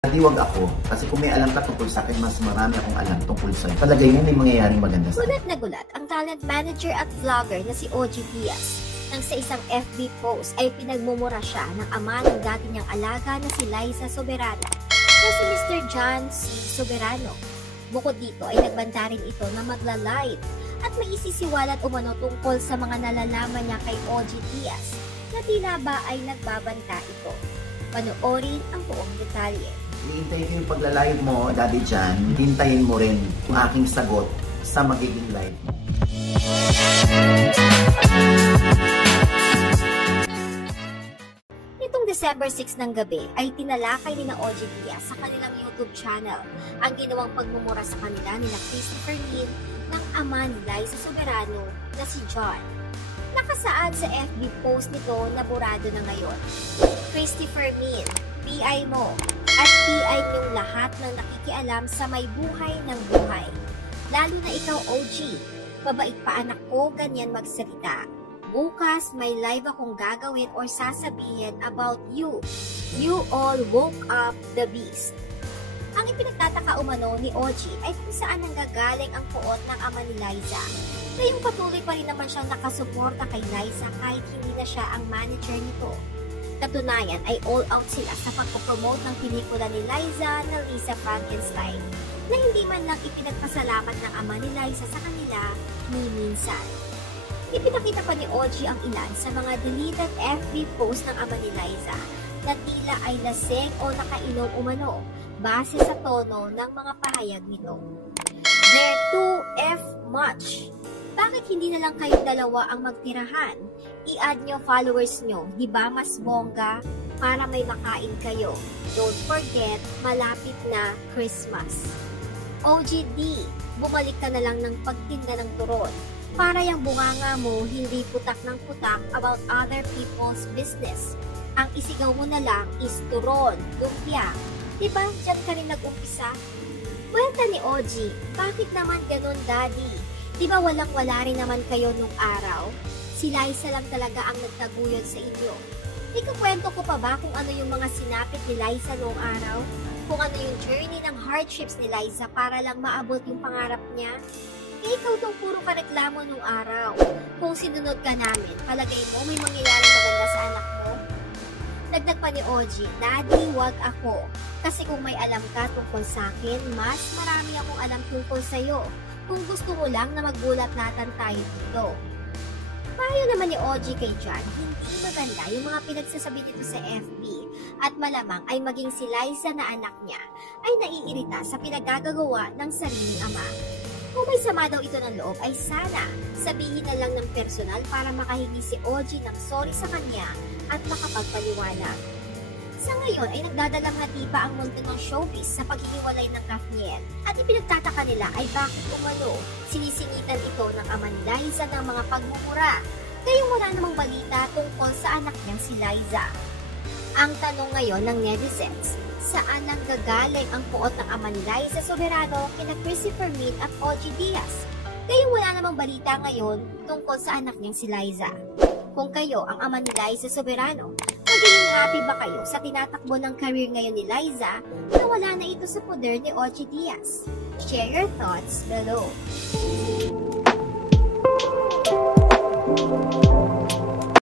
Huwag ako, kasi kung may alam ka tungkol sa akin, mas marami akong alam tungkol sa'yo. Palagay mo may mangyayaring maganda sa'yo. Gulat na gulat ang talent manager at vlogger na si OG Diaz nang sa isang FB post ay pinagmumura siya ng ama ng dati niyang alaga na si Liza Soberano na si Mr. John C. Soberano. Bukod dito ay nagbanta rin ito na magla-live at may isisiwalat umano tungkol sa mga nalalaman niya kay OG Diaz na tila ba ay nagbabanta ito. Panoorin ang buong detalye. Hintay ko yung pagla-live mo, Daddy Jan. Hintayin mo rin yung aking sagot sa magiging live mo. Nitong December 6 ng gabi ay tinalakay ni na OG Diaz sa kanilang YouTube channel ang ginawang pagmumura sa kanila nila Christopher Min ng ama ni Liza Soberano na si John. Nakasaad sa FB post nito na burado na ngayon. Christopher Min, PI mo at PI niyong lahat ng nakikialam sa may buhay ng buhay. Lalo na ikaw OG, mabait pa anak ko ganyan magsalita. Bukas may live akong gagawin or sasabihin about you. You all woke up the beast. Ang ipinagtataka umano ni OG ay kung saan nanggagaling ang puot ng ama ni Liza. Ngayong patuloy pa rin naman siyang nakasuporta kay Liza kahit hindi na siya ang manager nito. Katunayan ay all out sila sa pagpopromote ng pelikula ni Liza na Lisa Frankenstein na hindi man lang ipinagpasalamat ng ama ni Liza sa kanila ni minsan. Ipinakita pa ni OG ang ilan sa mga deleted FB post ng ama ni Liza na tila ay lasing o nakainom umano base sa tono ng mga pahayag nito. They're too F much. Bakit hindi na lang kayong dalawa ang magtirahan? I-add nyo followers nyo, di ba mas bongga para may makain kayo? Don't forget, malapit na Christmas. OGD, bumalik ka na lang ng pagtinda ng turon. Para yung bunganga mo, hindi putak ng putak about other people's business. Ang isigaw mo na lang is turon, lumpia. Di ba dyan ka rin nag-umpisa? Buwelta ni OG, bakit naman ganun daddy? Di ba walang-wala rin naman kayo nung araw? Si Liza lang talaga ang nagtaguyod sa inyo. Ikukwento ko pa ba kung ano yung mga sinapit ni Liza noong araw? Kung ano yung journey ng hardships ni Liza para lang maabot yung pangarap niya? Ikaw tong puro ka reklamo nung araw. Kung sinunod ka namin, palagay mo may mangyayaring maganda sa anak mo? Dagdag pa ni OG, Daddy, wag ako. Kasi kung may alam ka tungkol sa akin, mas marami akong alam tungkol sa'yo. Kung gusto mo lang na magbulat-latan tayo dito. Payo naman ni OG kay John, hindi maganda yung mga pinagsasabi dito sa FB at malamang ay maging si Liza na anak niya ay naiirita sa pinagagagawa ng sariling ama. Kung may sama daw ito ng loob ay sana sabihin na lang ng personal para makahingi si OG ng sorry sa kanya at makapagpaliwanag. Sa ngayon ay nagdadalang hati pa ang mundo ng showbiz sa paghihiwalay ng Kathniel at ipinagtataka nila ay bakit umano sinisingitan ito ng ama ni Liza ng mga pagmumura kayong wala namang balita tungkol sa anak niyang si Liza. Ang tanong ngayon ng netizens, saan nanggagaling ang puot ng ama ni Liza Soberano kina Christopher Min at OG Diaz? Kayong wala namang balita ngayon tungkol sa anak niyang si Liza. Kung kayo ang ama ni Liza Soberano, magiging happy ba kayo sa tinatakbo ng career ngayon ni Liza na wala na ito sa poder ni OG Diaz? Share your thoughts below.